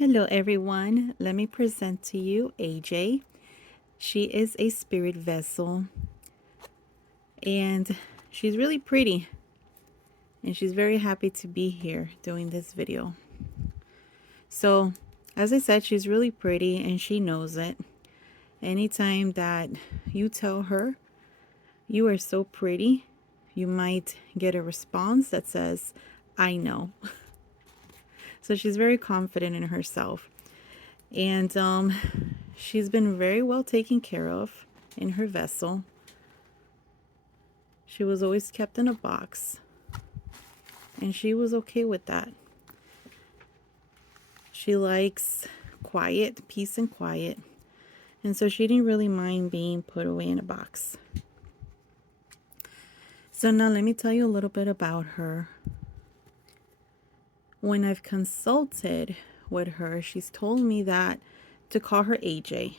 Hello everyone, let me present to you AJ. She is a spirit vessel and she's really pretty and she's very happy to be here doing this video. So as I said, she's really pretty and she knows it. Anytime that you tell her you are so pretty, you might get a response that says, I know. So she's very confident in herself. And she's been very well taken care of in her vessel. She was always kept in a box, and she was okay with that. She likes quiet, peace and quiet, and so she didn't really mind being put away in a box. So now let me tell you a little bit about her. When I've consulted with her, she's told me that to call her AJ.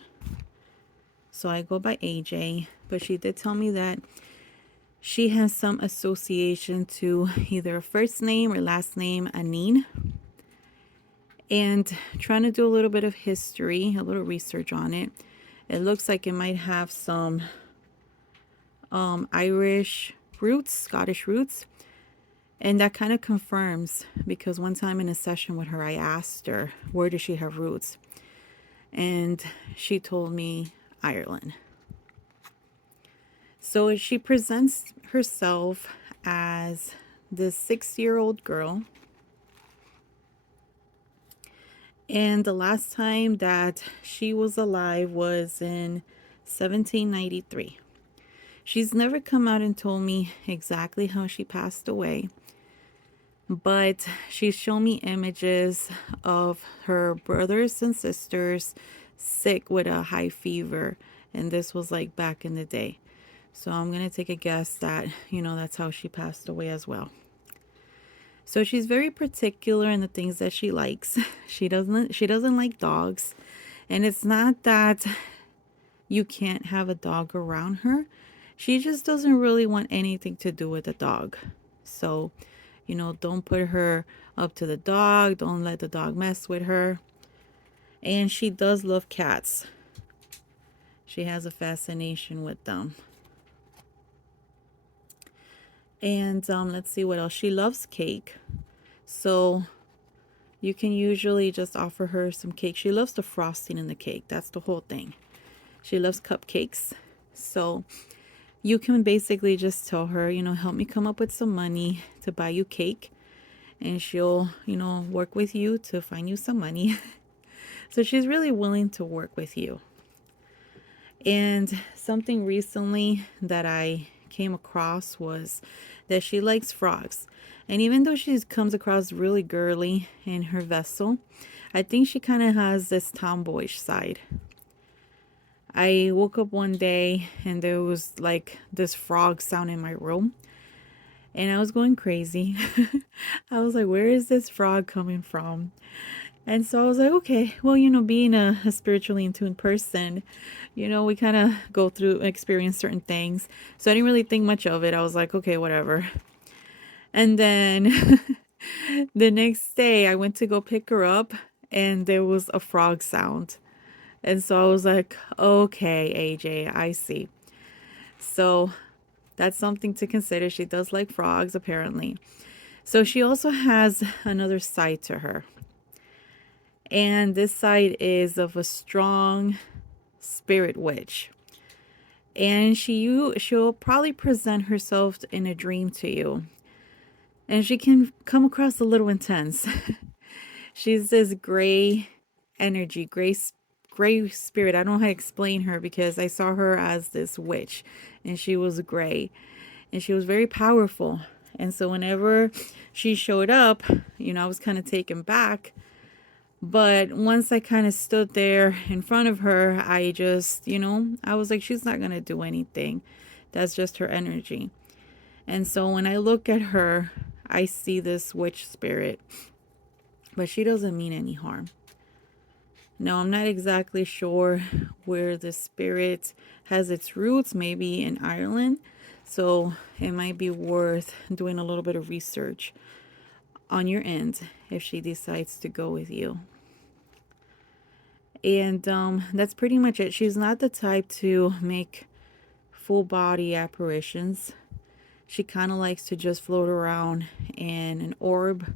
So I go by AJ, but she did tell me that she has some association to either first name or last name Anine. And trying to do a little bit of history, a little research on it, it looks like it might have some Irish roots, Scottish roots. And that kind of confirms, because one time in a session with her, I asked her, where does she have roots? And she told me Ireland. So she presents herself as this 6-year-old girl. And the last time that she was alive was in 1793. She's never come out and told me exactly how she passed away, but she's shown me images of her brothers and sisters sick with a high fever, and this was like back in the day. So I'm going to take a guess that, that's how she passed away as well. So she's very particular in the things that she likes. She doesn't like dogs. And it's not that you can't have a dog around her. She just doesn't really want anything to do with a dog. So, don't put her up to the dog. Don't let the dog mess with her. And she does love cats. She has a fascination with them. And let's see what else. She loves cake. So you can usually just offer her some cake. She loves the frosting in the cake. That's the whole thing. She loves cupcakes. So you can basically just tell her, help me come up with some money to buy you cake. And she'll, work with you to find you some money. So she's really willing to work with you. And something recently that I came across was that she likes frogs. And even though she comes across really girly in her vessel, I think she kind of has this tomboyish side. I woke up one day and there was like this frog sound in my room. And I was going crazy. I was like, where is this frog coming from? And so I was like, okay, well, being a spiritually in tune person, we kind of go through, experience certain things. So I didn't really think much of it. I was like, okay, whatever. And then the next day I went to go pick her up and there was a frog sound. And so I was like, okay, AJ, I see. So that's something to consider. She does like frogs, apparently. So she also has another side to her. And this side is of a strong spirit witch. And she'll probably present herself in a dream to you. And she can come across a little intense. She's this gray energy, gray spirit. I don't know how to explain her because I saw her as this witch and she was gray and she was very powerful. And so whenever she showed up, I was kind of taken back. But once I kind of stood there in front of her, I just, I was like, she's not going to do anything. That's just her energy. And so when I look at her, I see this witch spirit, but she doesn't mean any harm. Now, I'm not exactly sure where the spirit has its roots, maybe in Ireland. So it might be worth doing a little bit of research on your end if she decides to go with you. And that's pretty much it. She's not the type to make full body apparitions. She kind of likes to just float around in an orb.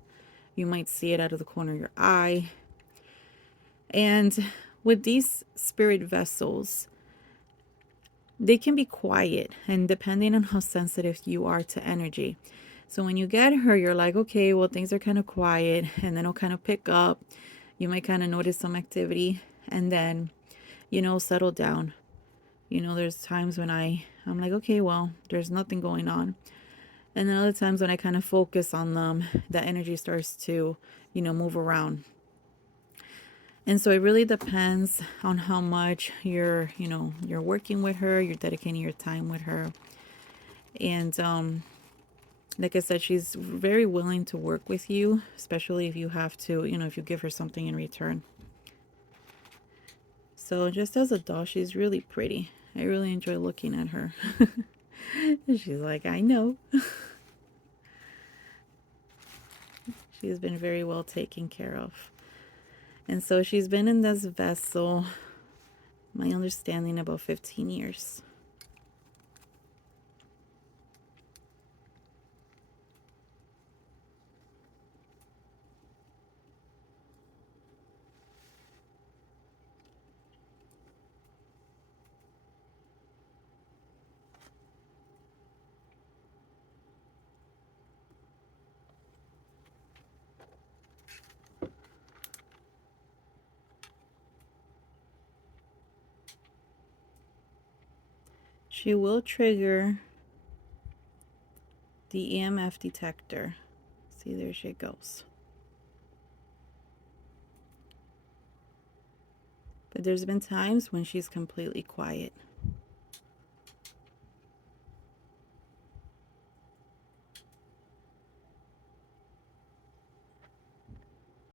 You might see it out of the corner of your eye. And with these spirit vessels, they can be quiet, and depending on how sensitive you are to energy. So when you get her, you're like, okay, well, things are kind of quiet, and then it'll kind of pick up. You might kind of notice some activity, and then, settle down. There's times when I'm like, okay, well, there's nothing going on. And then other times when I kind of focus on them, that energy starts to, move around. And so it really depends on how much you're working with her, you're dedicating your time with her. And like I said, she's very willing to work with you, especially if you have to, if you give her something in return. So just as a doll, she's really pretty. I really enjoy looking at her. She's like, I know. She's been very well taken care of. And so she's been in this vessel, my understanding, about 15 years. She will trigger the EMF detector. See, there she goes. But there's been times when she's completely quiet.